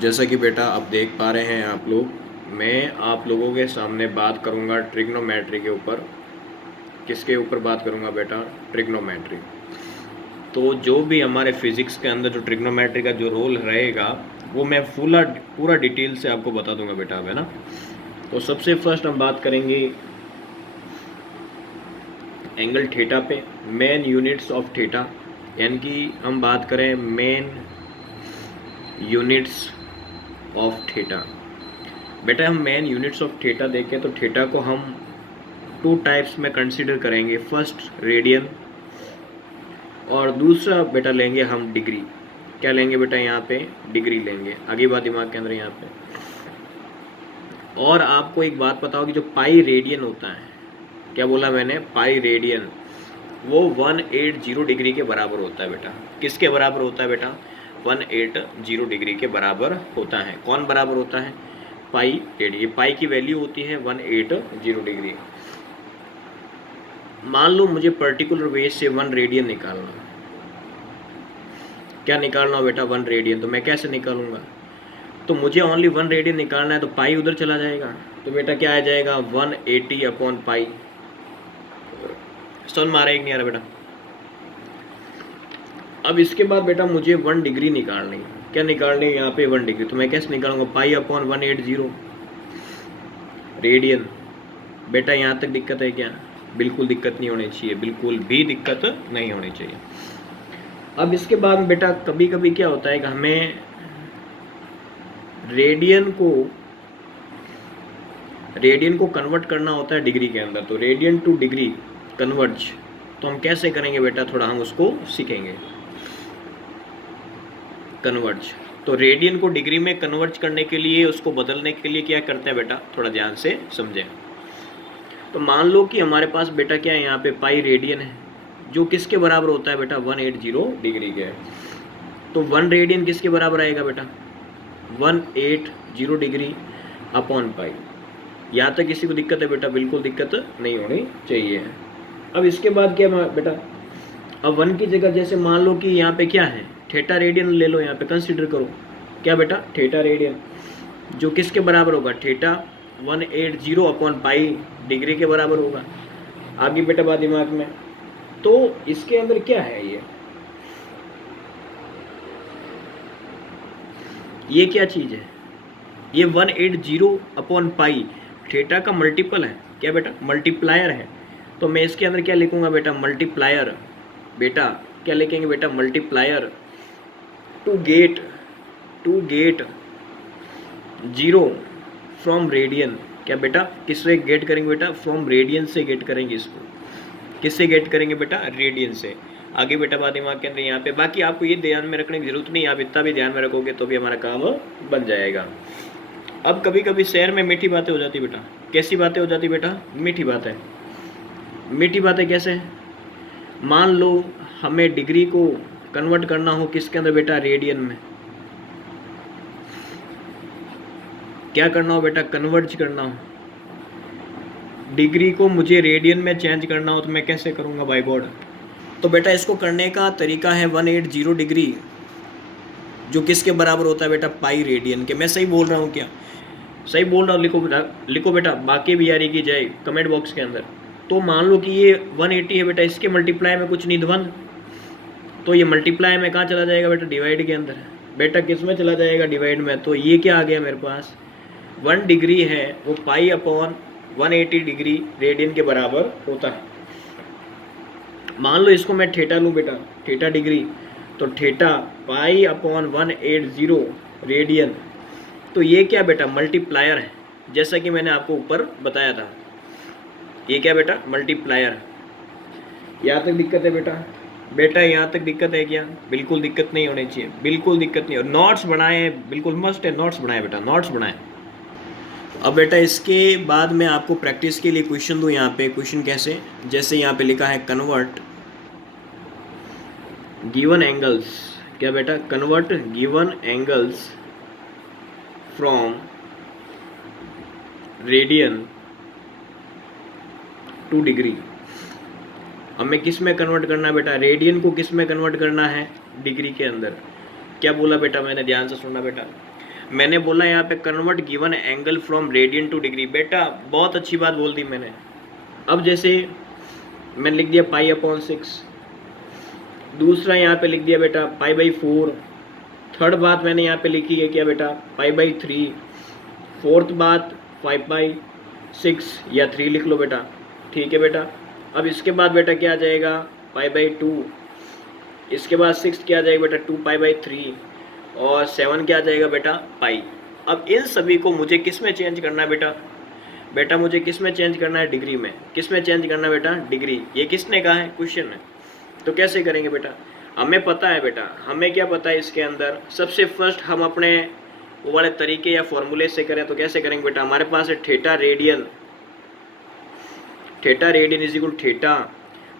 जैसा कि बेटा आप देख पा रहे हैं आप लोग, मैं आप लोगों के सामने बात करूंगा ट्रिग्नोमेट्री के ऊपर। किसके ऊपर बात करूंगा बेटा? ट्रिग्नोमेट्री। तो जो भी हमारे फिजिक्स के अंदर जो ट्रिग्नोमेट्री का जो रोल रहेगा वो मैं पूरा डिटेल से आपको बता दूंगा बेटा, है ना। तो सबसे फर्स्ट हम बात करेंगे एंगल थीटा पे, मेन यूनिट्स ऑफ थीटा, यानी कि हम बात करें मेन यूनिट्स ऑफ थीटा। बेटा हम मेन यूनिट्स ऑफ थीटा देखें तो थीटा को हम टू टाइप्स में कंसीडर करेंगे। फर्स्ट रेडियन और दूसरा बेटा लेंगे हम डिग्री। क्या लेंगे बेटा? यहाँ पे डिग्री लेंगे। आगे बात दिमाग के अंदर यहाँ पे। और आपको एक बात पता होगी, जो पाई रेडियन होता है, क्या बोला मैंने? पाई रेडियन, वो 180 डिग्री के बराबर होता है बेटा। किसके बराबर होता है बेटा? 180 डिग्री के बराबर होता है। कौन बराबर होता है? Pi radian. पाई की वैल्यू होती है 180 डिग्री। मान लो मुझे पर्टिकुलर वे से 1 रेडियन निकालना। क्या निकालना हो बेटा? 1 रेडियन। तो मैं कैसे निकालूंगा? तो मुझे ओनली 1 रेडियन निकालना है, तो पाई उधर चला जाएगा। तो बेटा क्या आ जाएगा? 180 अपॉन पाई। समझ में आ रहा है कि नहीं आ रहा बेटा? अब इसके बाद बेटा मुझे 1 डिग्री निकालनी है। क्या निकालनी है? यहाँ पे 1 डिग्री। तो मैं कैसे निकालूंगा? Pi upon 180 radian. बेटा यहाँ तक दिक्कत है क्या? बिल्कुल दिक्कत नहीं होनी चाहिए, बिल्कुल भी दिक्कत नहीं होनी चाहिए। अब इसके बाद बेटा कभी कभी क्या होता है कि हमें रेडियन को कन्वर्ट करना होता है डिग्री के अंदर। तो रेडियन टू डिग्री कन्वर्ज, तो हम कैसे करेंगे बेटा? थोड़ा हम उसको सीखेंगे। कन्वर्ज, तो रेडियन को डिग्री में कन्वर्ज करने के लिए, उसको बदलने के लिए क्या करते हैं बेटा? थोड़ा ध्यान से समझें। तो मान लो कि हमारे पास बेटा क्या है, यहाँ पे पाई रेडियन है, जो किसके बराबर होता है बेटा? 180 डिग्री के। तो 1 रेडियन किसके बराबर आएगा बेटा? 180 डिग्री अपॉन पाई। यहाँ तक किसी को दिक्कत है बेटा? बिल्कुल दिक्कत नहीं होनी चाहिए। अब इसके बाद क्या बेटा? अब 1 की जगह जैसे मान लो कि यहाँ पे क्या है, थीटा रेडियन ले लो, यहाँ पे कंसीडर करो। क्या बेटा? थीटा रेडियन, जो किसके बराबर होगा? थीटा 180 अपॉन पाई डिग्री के बराबर होगा। आगे बेटा बात दिमाग में। तो इसके अंदर क्या है, ये क्या चीज़ है? ये 180 अपॉन पाई थीटा का मल्टीपल है। क्या बेटा? मल्टीप्लायर है। तो मैं इसके अंदर क्या लिखूंगा बेटा? मल्टीप्लायर। बेटा क्या लिखेंगे बेटा? Multiplier to get 0 from radian. क्या बेटा? किससे गेट करेंगे बेटा? फ्रॉम रेडियन से गेट करेंगे इसको। किससे गेट करेंगे बेटा? रेडियन से। आगे बेटा बात दिमाग के अंदर यहाँ पे। बाकी आपको ये ध्यान में रखने की जरूरत नहीं, आप इतना भी ध्यान में रखोगे तो भी हमारा काम बन जाएगा। अब कभी कभी शहर में मीठी बातें हो जाती बेटा। कैसी बातें हो जाती बेटा? मीठी बातें। मीठी बातें कैसे? मान लो हमें डिग्री को कन्वर्ट करना हो किसके अंदर बेटा? रेडियन में। क्या करना हो बेटा? कन्वर्ज करना हो। डिग्री को मुझे रेडियन में चेंज करना हो तो मैं कैसे करूँगा बाय बोर्ड? तो बेटा इसको करने का तरीका है 180 डिग्री, जो किसके बराबर होता है बेटा? पाई रेडियन के। मैं सही बोल रहा हूँ क्या? सही बोल रहा हूँ? लिखो बेटा, बाकी भी यारी की जाए कमेंट बॉक्स के अंदर। तो मान लो कि ये 180 है बेटा, इसके मल्टीप्लाई में कुछ नहीं ध्वन, तो ये मल्टीप्लाई में कहाँ चला जाएगा बेटा? डिवाइड के अंदर। बेटा किस में चला जाएगा? डिवाइड में। तो ये क्या आ गया मेरे पास? 1 डिग्री है वो पाई अपॉन 180 डिग्री रेडियन के बराबर होता है। मान लो इसको मैं थीटा लूँ बेटा, थीटा डिग्री, तो थीटा पाई अपॉन 180 रेडियन। तो ये क्या बेटा? मल्टीप्लायर है, जैसा कि मैंने आपको ऊपर बताया था। ये क्या बेटा? मल्टीप्लायर। यहाँ तक दिक्कत है बेटा? बेटा यहाँ तक दिक्कत है क्या? बिल्कुल दिक्कत नहीं होनी चाहिए, बिल्कुल दिक्कत नहीं। और नोट्स बनाए, बिल्कुल मस्ट है, नोट्स बनाए बेटा, नोट्स बनाए। अब बेटा इसके बाद मैं आपको प्रैक्टिस के लिए क्वेश्चन दूँ। यहाँ पे क्वेश्चन कैसे? जैसे यहाँ पे लिखा है कन्वर्ट गिवन एंगल्स। क्या बेटा? Convert given angles from radian two degree. हमें किस में कन्वर्ट करना है बेटा? रेडियन को किस में कन्वर्ट करना है? डिग्री के अंदर। क्या बोला बेटा मैंने? ध्यान से सुनना बेटा। मैंने बोला यहाँ पे convert given angle from radian two degree. बेटा बहुत अच्छी बात बोल दी मैंने। अब जैसे मैंने लिख दिया π/6, दूसरा यहाँ पे लिख दिया बेटा π/4, थर्ड बात मैंने यहाँ पे लिखी है क्या बेटा π/3, फोर्थ बात 5/6 या 3 लिख लो बेटा, ठीक है बेटा। अब इसके बाद बेटा क्या आ जाएगा π/2, इसके बाद 6 क्या आ जाएगा बेटा 2π/3 और 7 क्या आ जाएगा बेटा पाई। अब इन सभी को मुझे किस में चेंज करना है बेटा? बेटा मुझे किस में चेंज करना है? डिग्री में। किस में चेंज करना है बेटा? डिग्री। ये किसने कहा है? क्वेश्चन है। तो कैसे करेंगे बेटा? हमें पता है बेटा, हमें क्या पता है इसके अंदर, सबसे फर्स्ट हम अपने वो वाले तरीके या फॉर्मूले से करें तो कैसे करेंगे बेटा? हमारे पास है theta radian, theta radian is equal theta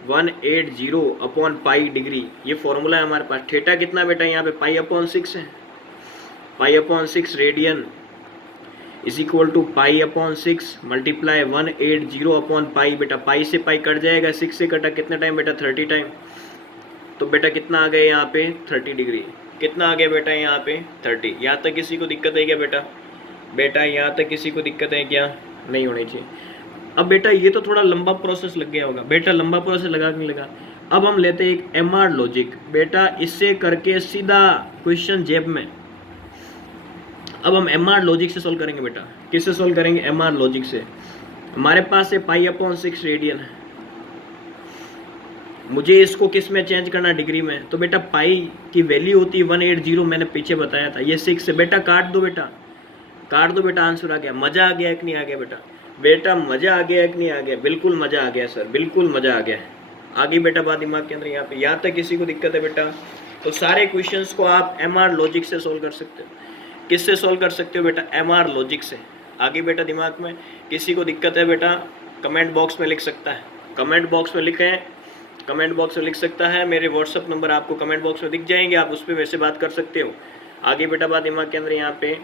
180 upon pi degree. ये फॉर्मूला है हमारे पास। थीटा कितना बेटा यहाँ पे π/6 है, π/6 radian is equal to π/6 multiply 180 upon pi. बेटा पाई से पाई कट जाएगा, 6 से कटा कितने टाइम बेटा? 30 टाइम। तो बेटा कितना आ गया यहाँ पे? 30 डिग्री। कितना आ गया बेटा यहाँ पे? 30। यहाँ तक किसी को दिक्कत है क्या बेटा? बेटा यहाँ तक किसी को दिक्कत है क्या? नहीं होनी चाहिए। अब बेटा ये तो थोड़ा लंबा प्रोसेस लग गया होगा बेटा, लंबा प्रोसेस लगा कि नहीं लगा? अब हम लेते हैं एक MR लॉजिक बेटा, इससे करके सीधा क्वेश्चन जेब में। अब हम MR लॉजिक से सॉल्व करेंगे बेटा। किससे सॉल्व करेंगे? MR लॉजिक से। हमारे पास है π/6 रेडियन है, मुझे इसको किस में चेंज करना? डिग्री में। तो बेटा पाई की वैल्यू होती है 180, मैंने पीछे बताया था। ये 6 है बेटा, काट दो बेटा, काट दो बेटा। आंसर आ गया। मजा आ गया कि नहीं आ गया बेटा? बेटा मजा आ गया कि नहीं आ गया? बिल्कुल मजा आ गया सर, बिल्कुल मजा आ गया। आगे बेटा बात दिमाग के अंदर यहाँ पे। यहाँ तक किसी को दिक्कत है बेटा? तो सारे क्वेश्चंस को आप MR लॉजिक से सोल्व कर सकते हो। किससे सोल्व कर सकते हो बेटा? MR लॉजिक से। आगे बेटा दिमाग में किसी को दिक्कत है बेटा? कमेंट बॉक्स में लिख सकता है, कमेंट बॉक्स में लिखें, कमेंट बॉक्स में लिख सकता है। मेरे व्हाट्सअप नंबर आपको कमेंट बॉक्स में दिख जाएंगे, आप उस पर वैसे बात कर सकते हो। आगे बेटा बात दिमाग के अंदर यहाँ पे।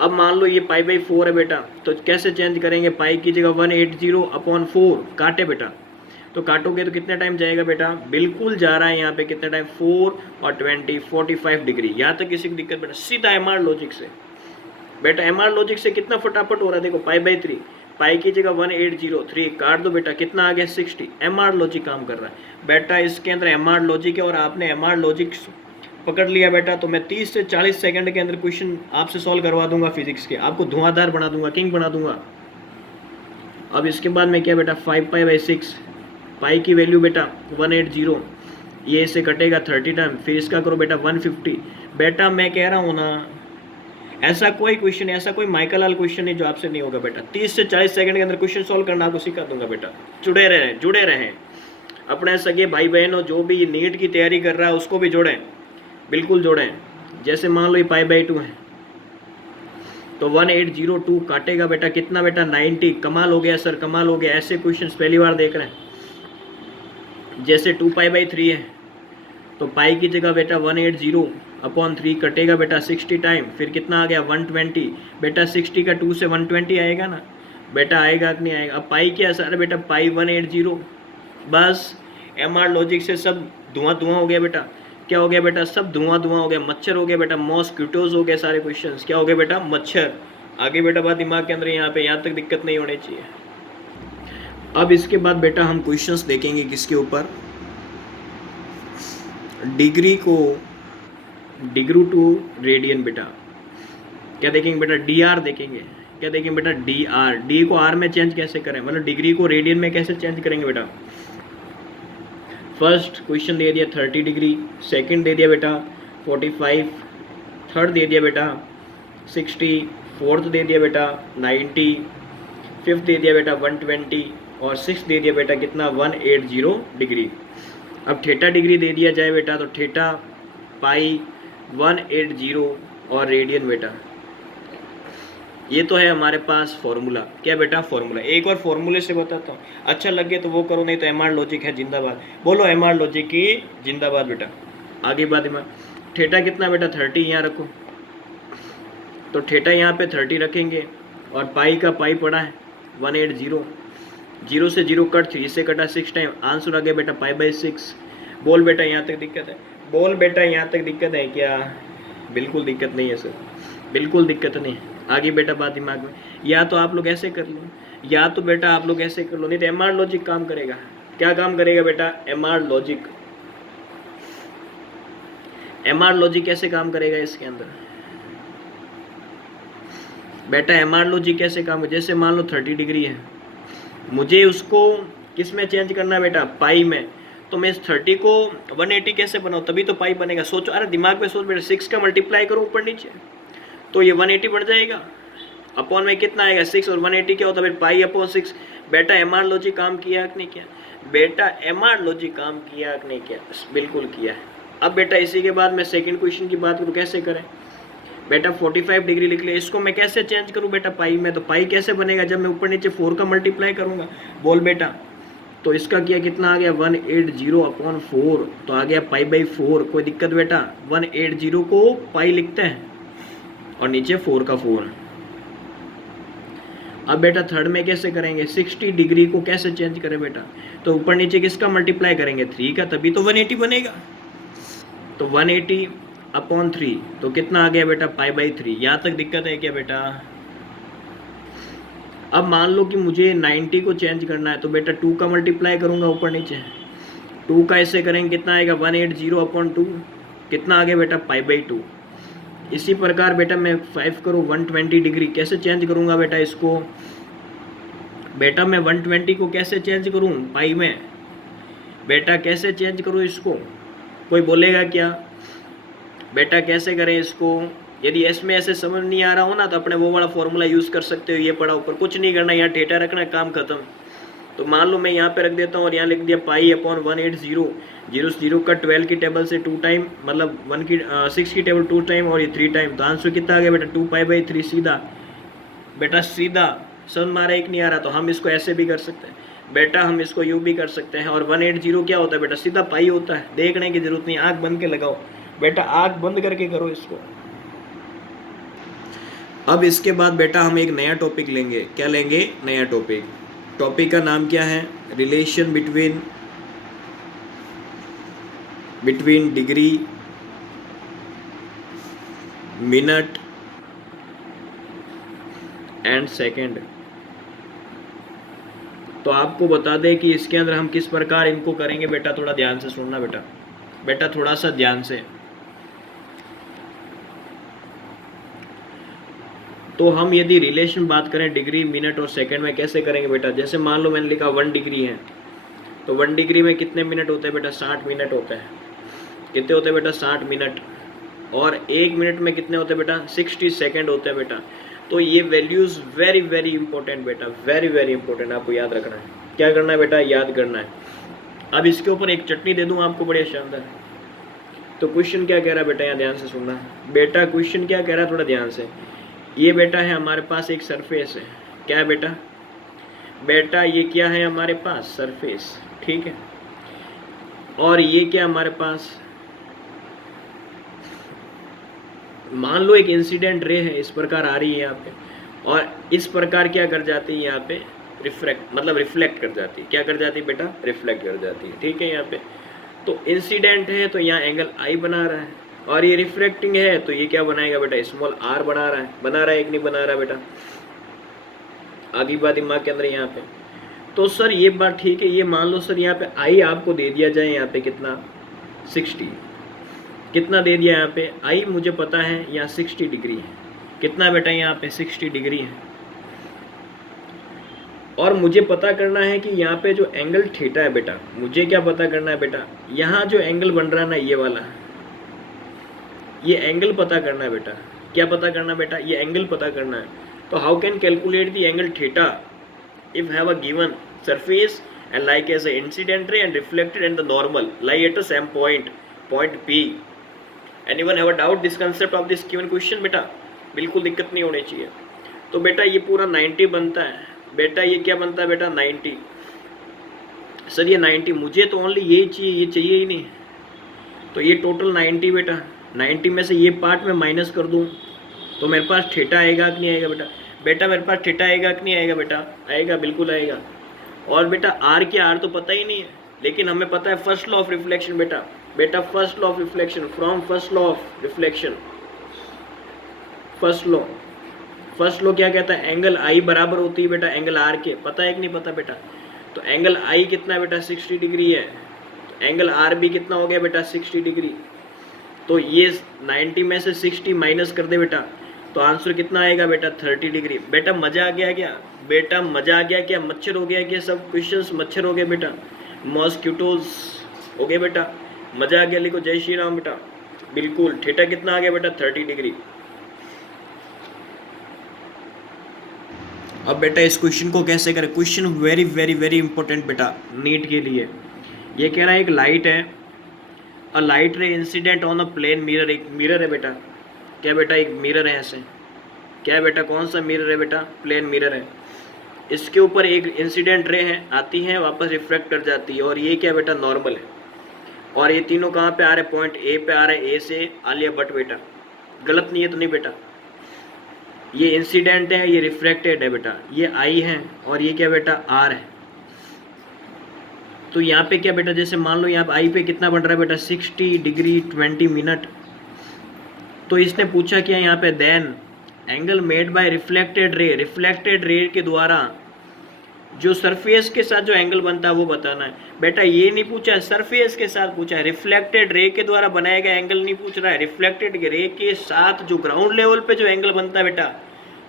अब मान लो ये π/4 है बेटा, तो कैसे चेंज करेंगे? पाई की जगह 180 अपॉन 4 काटे बेटा, तो काटोगे तो कितने टाइम जाएगा बेटा? बिल्कुल जा रहा है यहाँ पे कितने टाइम? 4 और 20 45 डिग्री। यहाँ तक किसी को दिक्कत बेटा? सीधा MR लॉजिक से बेटा। MR लॉजिक से कितना फटाफट हो रहा है देखो, π/3, पाई की जगह 180 3 काट दो बेटा, कितना आ गया? 60। MR लॉजिक काम कर रहा है बेटा, इसके अंदर MR लॉजिक है। और आपने MR लॉजिक पकड़ लिया बेटा, तो मैं 30 से 40 सेकंड के अंदर क्वेश्चन आपसे सॉल्व करवा दूंगा फिजिक्स के, आपको धुआंधार बना दूंगा, किंग बना दूंगा। अब इसके बाद में क्या बेटा? 5π/6, पाई की वैल्यू बेटा 180, ये इससे कटेगा 30 टाइम, फिर इसका करो बेटा 150। बेटा मैं कह रहा हूँ ना, ऐसा कोई क्वेश्चन, ऐसा कोई माइकल लाल क्वेश्चन नहीं जो आपसे नहीं होगा बेटा। 30 से 40 सेकंड के अंदर क्वेश्चन सॉल्व करना आपको सिखा दूंगा बेटा। जुड़े रहें, जुड़े रहें। अपने सगे भाई बहनों जो भी नीट की तैयारी कर रहा है उसको भी जोड़ें, बिल्कुल जोड़ें। जैसे मान लो ये π/2 है, तो 1802 काटेगा बेटा, कितना बेटा? 90। कमाल हो गया सर, कमाल हो गया। ऐसे क्वेश्चंस पहली बार देख रहे हैं। जैसे 2π/3 है, तो पाई की जगह बेटा 180 अपॉन 3 कटेगा बेटा 60 टाइम, फिर कितना आ गया? 120। बेटा 60 का 2 से 120 आएगा ना बेटा? आएगा कि नहीं आएगा? अब पाई क्या सर? बेटा पाई 180। बस MR लॉजिक से सब धुआं धुआं हो गया बेटा। क्या हो गया बेटा? सब धुआं धुआं हो गया। मच्छर हो गया बेटा, मॉस्किटोज हो गए सारे क्वेश्चंस। क्या हो गया बेटा? मच्छर। आगे बेटा बात दिमाग के अंदर यहाँ पे, यहाँ तक दिक्कत नहीं होनी चाहिए। अब इसके बाद बेटा हम क्वेश्चंस देखेंगे किसके ऊपर? डिग्री को, डिग्री टू रेडियन बेटा। क्या देखेंगे बेटा? DR देखेंगे। क्या देखेंगे बेटा? DR। डी को R में चेंज कैसे करें, मतलब डिग्री को रेडियन में कैसे चेंज करेंगे बेटा? फर्स्ट क्वेश्चन दे दिया 30 डिग्री, सेकंड दे दिया बेटा 45, थर्ड दे दिया बेटा 60, फोर्थ दे दिया बेटा 90, फिफ्थ दे दिया बेटा 120 और सिक्स दे दिया बेटा कितना? 180 डिग्री। अब थीटा डिग्री दे दिया जाए बेटा, तो थीटा पाई 180 और रेडियन बेटा। ये तो है हमारे पास फॉर्मूला। क्या बेटा? फॉर्मूला। एक और फॉर्मूले से बताता हूँ, अच्छा लगे तो वो करो, नहीं तो MR लॉजिक है जिंदाबाद। बोलो MR लॉजिक की जिंदाबाद बेटा। आगे बात में थीटा कितना बेटा? 30 यहाँ रखो, तो थीटा यहाँ पे 30 रखेंगे और पाई का पाई पड़ा है 180, 0 से 0 कट, 3 से कटा 6 टाइम, आंसर आ गया बेटा π/6। बोल बेटा यहाँ तक दिक्कत है? बोल बेटा यहाँ तक दिक्कत है क्या? बिल्कुल दिक्कत नहीं है सर। बिल्कुल दिक्कत नहीं। आगे बेटा बात दिमाग में, या तो आप लोग ऐसे कर लो, या तो बेटा आप लोग ऐसे कर लो, नहीं तो एमआर लॉजिक काम करेगा। क्या काम करेगा बेटा? MR logic. एमआर लॉजिक कैसे काम करेगा इसके अंदर बेटा? एमआर लॉजिक कैसे काम, जैसे मान लो 30 डिग्री है, मुझे उसको किस में चेंज करना है बेटा? पाई में। तो मैं इस 30 को 180 कैसे बनाऊँ? तभी तो पाई बनेगा। सोचो, अरे दिमाग में सोच बेटा, 6 का मल्टीप्लाई करो ऊपर नीचे, तो ये 180 बन जाएगा। अपॉन में कितना आएगा? 6, और 180 क्या होता है? Pi upon 6। बेटा एमआर लॉजिक काम किया कि नहीं किया? बेटा एमआर लॉजिक काम किया कि नहीं किया? बिल्कुल किया है। अब बेटा इसी के बाद मैं सेकंड क्वेश्चन की बात करूँ, कैसे करें बेटा? 45 डिग्री लिख लिया, इसको मैं कैसे चेंज करूँ बेटा पाई में? तो पाई कैसे बनेगा? जब मैं ऊपर नीचे 4 का मल्टीप्लाई करूँगा। बोल बेटा। तो इसका किया, कितना आ गया? 180 अपॉन 4, तो आ गया पाई बाई 4। कोई दिक्कत बेटा? 180 को पाई लिखते हैं और नीचे 4 का 4। अब बेटा थर्ड में कैसे करेंगे? 60 डिग्री को कैसे चेंज करें बेटा? तो ऊपर नीचे किसका मल्टीप्लाई करेंगे? 3 का, तभी तो 180 बनेगा। तो 180 अपॉन 3, तो कितना आ गया बेटा? Pi by 3। यहाँ तक दिक्कत है क्या बेटा? अब मान लो कि मुझे 90 को चेंज करना है, तो बेटा 2 का मल्टीप्लाई करूँगा ऊपर नीचे। 2 का ऐसे करेंगे, कितना आएगा? 180 अपॉन 2, कितना आ गया बेटा? Pi by 2। इसी प्रकार बेटा मैं 5 करूँ 120 डिग्री, कैसे चेंज करूँगा बेटा इसको? बेटा मैं 120 को कैसे चेंज करूँ पाई में? बेटा कैसे चेंज करूँ इसको? कोई बोलेगा क्या बेटा? कैसे करें इसको? यदि इसमें ऐसे समझ नहीं आ रहा हो ना, तो अपने वो वाला फॉर्मूला यूज़ कर सकते हो, ये पड़ा ऊपर। कुछ नहीं करना, यहाँ डेटा रखना, काम खत्म। तो मान लो मैं यहाँ पे रख देता हूँ और यहाँ लिख दिया पाई अपॉन 180, 0 का 12 की टेबल से 2 टाइम, मतलब 6 की टेबल 2 टाइम और ये 3 टाइम। तो आंसर कितना आ गया बेटा? 2 पाई बाई 3। सीधा बेटा, सीधा। समझ में आ रहा है कि नहीं आ रहा? तो हम इसको ऐसे भी कर सकते हैं बेटा, हम इसको यू भी कर सकते हैं। और 180 क्या होता है बेटा? सीधा पाई होता है। देखने की जरूरत नहीं, आँख बंद के लगाओ बेटा, आँख बंद करके करो इसको। अब इसके बाद बेटा हम एक नया टॉपिक लेंगे। क्या लेंगे? नया टॉपिक। टॉपिक का नाम क्या है? Relation between degree, minute and second. तो आपको बता दें कि इसके अंदर हम किस प्रकार इनको करेंगे बेटा, थोड़ा ध्यान से सुनना बेटा। बेटा थोड़ा सा ध्यान से। तो हम यदि रिलेशन बात करें डिग्री, मिनट और सेकंड में, कैसे करेंगे बेटा? जैसे मान लो मैंने लिखा 1 डिग्री है, तो 1 डिग्री में कितने मिनट होते हैं बेटा? 60 मिनट होते हैं। कितने होते हैं बेटा? 60 मिनट। और 1 मिनट में कितने होते हैं बेटा? 60 सेकंड होते हैं बेटा। तो ये वैल्यूज़ वेरी वेरी इंपॉर्टेंट बेटा, वेरी वेरी इंपॉर्टेंट, आपको याद रखना है। क्या करना है बेटा? याद करना है। अब इसके ऊपर एक चटनी दे दूँ आपको, बड़े शानदार। तो क्वेश्चन क्या कह रहा है बेटा? यहाँ ध्यान से सुनना बेटा। क्वेश्चन क्या कह रहा है? थोड़ा ध्यान से। ये बेटा है हमारे पास एक सरफेस है। क्या है बेटा? बेटा ये क्या है हमारे पास? सरफेस, ठीक है। और ये क्या हमारे पास? मान लो एक इंसिडेंट रे है, इस प्रकार आ रही है यहाँ पे, और इस प्रकार क्या कर जाती है यहाँ पे? रिफ्लेक्ट, मतलब रिफ्लेक्ट कर जाती है। क्या कर जाती है बेटा? रिफ्लेक्ट कर जाती है, ठीक है। यहाँ पे तो इंसिडेंट है, तो यहाँ एंगल आई बना रहा है, और ये रिफ्लेक्टिंग है, तो ये क्या बनाएगा बेटा? स्मॉल आर बना रहा है कि नहीं बना रहा बेटा? आगे बात दिमाग के अंदर यहाँ पे। तो सर ये बात ठीक है, ये मान लो सर यहाँ पे आई आपको दे दिया जाए, यहाँ पे कितना? 60। कितना दे दिया यहाँ पे? आई मुझे पता है यहाँ 60 डिग्री है। कितना बेटा? यहाँ पे 60 डिग्री है। और मुझे पता करना है कि यहाँ पे जो एंगल थीटा है बेटा, मुझे क्या पता करना है बेटा? यहाँ जो एंगल बन रहा है ना, ये वाला, ये एंगल पता करना है बेटा। क्या पता करना बेटा? ये एंगल पता करना है। तो how can calculate the angle theta if have a given surface and like as a incident ray and reflected and the normal lie at the same point P. Anyone have a doubt this concept of this given question बेटा? बिल्कुल दिक्कत नहीं होनी चाहिए। तो बेटा ये पूरा 90 बनता है बेटा। ये क्या बनता है बेटा? 90। सर ये 90, मुझे तो ओनली यही चाहिए, ये चाहिए ही नहीं। तो ये टोटल 90 बेटा। 90 में से ये पार्ट में माइनस कर दूँ तो मेरे पास थीटा आएगा कि नहीं आएगा बेटा? बेटा मेरे पास थीटा आएगा कि नहीं आएगा बेटा? आएगा, बिल्कुल आएगा। और बेटा आर क्या? आर तो पता ही नहीं है, लेकिन हमें पता है फर्स्ट लॉ ऑफ रिफ्लेक्शन बेटा। बेटा first law of reflection, from first law of reflection, first law क्या कहता है, एंगल आई बराबर होती है बेटा एंगल आर के, पता है कि नहीं पता बेटा। तो एंगल आई कितना है बेटा 60 डिग्री है, तो एंगल आर भी कितना हो गया बेटा 60 डिग्री। तो ये 90 में से 60 माइनस कर दे बेटा, तो आंसर कितना आएगा बेटा 30 डिग्री। बेटा मजा आ गया क्या, बेटा मजा आ गया क्या, मच्छर हो गया क्या, सब क्वेश्चंस मच्छर हो गए बेटा, मॉस्किटोज हो गए बेटा, मजा आ गया। लिखो जय श्री राम बेटा, बिल्कुल। थीटा कितना आ गया बेटा 30 डिग्री। अब बेटा इस क्वेश्चन को कैसे करें, question very very very important बेटा नीट के लिए। ये कह रहा है एक लाइट है, a light ray incident on a plane mirror, एक मिरर है बेटा, क्या बेटा एक मिरर है ऐसे, क्या है बेटा कौन सा मिरर है बेटा, प्लेन मिरर है। इसके ऊपर एक इंसिडेंट रे है, आती है वापस रिफ्लेक्ट कर जाती है, और ये क्या बेटा नॉर्मल है। और ये तीनों कहाँ पे आ रहे, पॉइंट ए पे आ रहे, ए से आलिया भट्ट बेटा, गलत नहीं है तो नहीं बेटा। ये इंसिडेंट है, ये रिफ्लेक्टेड है बेटा, ये आई है और ये क्या बेटा आर है। तो यहाँ पे क्या बेटा, जैसे मान लो यहाँ पे आई पे कितना बन रहा है बेटा 60 डिग्री 20 मिनट। तो इसने पूछा क्या यहाँ पे, then angle made by reflected ray के द्वारा जो सरफेस के साथ जो एंगल बनता है वो बताना है। बेटा ये नहीं पूछा है, सरफेस के साथ पूछा है, रिफ्लेक्टेड रे के द्वारा बनाया गया एंगल नहीं पूछ रहा है, रिफ्लेक्टेड रे के साथ जो ग्राउंड लेवल पे जो एंगल बनता है बेटा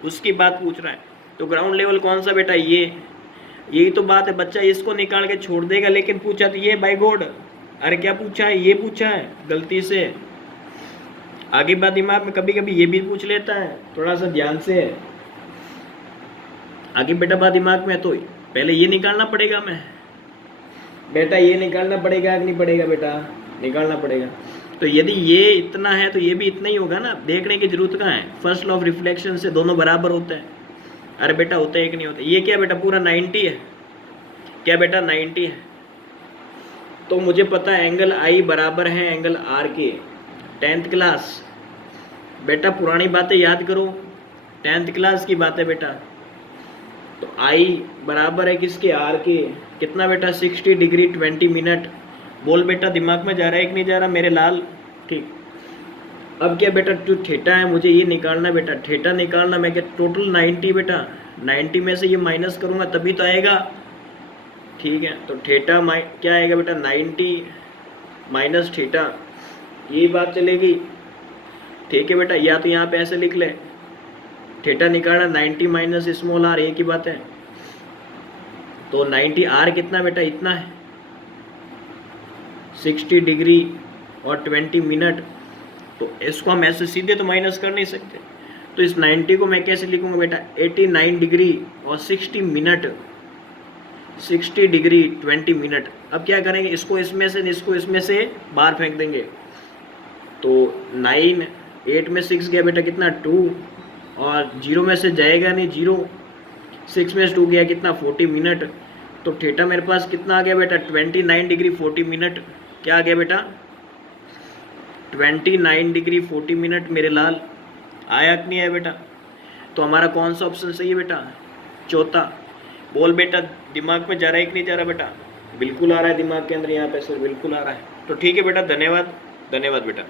उसकी बात पूछ रहा है। तो ग्राउंड लेवल कौन सा बेटा, ये यही तो बात है, बच्चा इसको निकाल के छोड़ देगा, लेकिन पूछा तो ये बाय गॉड, अरे क्या पूछा है, ये पूछा है गलती से। आगे बात दिमाग में कभी कभी ये भी पूछ लेता है, थोड़ा सा ध्यान से आगे बेटा बात दिमाग में। तो पहले ये निकालना पड़ेगा, मैं बेटा ये निकालना पड़ेगा कि नहीं पड़ेगा बेटा, निकालना पड़ेगा। तो यदि ये इतना है तो ये भी इतना ही होगा ना, देखने की जरूरत कहाँ है, फर्स्ट लॉ ऑफ रिफ्लेक्शन से दोनों बराबर होते हैं। अरे बेटा होता है कि नहीं होता, ये क्या बेटा पूरा 90 है, क्या बेटा 90 है। तो मुझे पता है एंगल आई बराबर है एंगल आर के, 10th क्लास बेटा, पुरानी बातें याद करो, 10th क्लास की बात है बेटा। तो आई बराबर है किसके, आर के, कितना बेटा 60 डिग्री 20 मिनट। बोल बेटा दिमाग में जा रहा है कि नहीं जा रहा मेरे लाल, ठीक। अब क्या बेटा जो थीटा है मुझे ये निकालना बेटा, थीटा निकालना, मैं क्या टोटल 90 बेटा, 90 में से ये माइनस करूँगा तभी तो आएगा, ठीक है। तो थीटा क्या आएगा बेटा 90 माइनस थीटा, ये बात चलेगी, ठीक है बेटा। या तो यहाँ पे ऐसे लिख ले, थीटा निकालना 90 माइनस स्मॉल आर, एक ही बात है। तो 90 आर कितना बेटा, इतना है 60 डिग्री और 20 मिनट। तो इसको हम ऐसे सीधे तो माइनस कर नहीं सकते, तो इस 90 को मैं कैसे लिखूंगा बेटा 89 डिग्री और 60 मिनट, 60 डिग्री 20 मिनट। अब क्या करेंगे, इसको इसमें से इसको इसमें से बाहर फेंक देंगे। तो 9 8 में 6 गया बेटा कितना 2, और 0 में से जाएगा नहीं 0, 6 में से 2 गया कितना 40 मिनट। तो थीटा मेरे पास कितना आ गया बेटा 29 डिग्री 40 मिनट, क्या आ गया बेटा 29 डिग्री 40 मिनट। मेरे लाल आया कि नहीं आया बेटा। तो हमारा कौन सा ऑप्शन सही है बेटा, चौथा। बोल बेटा दिमाग में जा रहा है कि नहीं जा रहा बेटा, बिल्कुल आ रहा है दिमाग के अंदर, यहाँ पे सर बिल्कुल आ रहा है। तो ठीक है बेटा, धन्यवाद, धन्यवाद बेटा।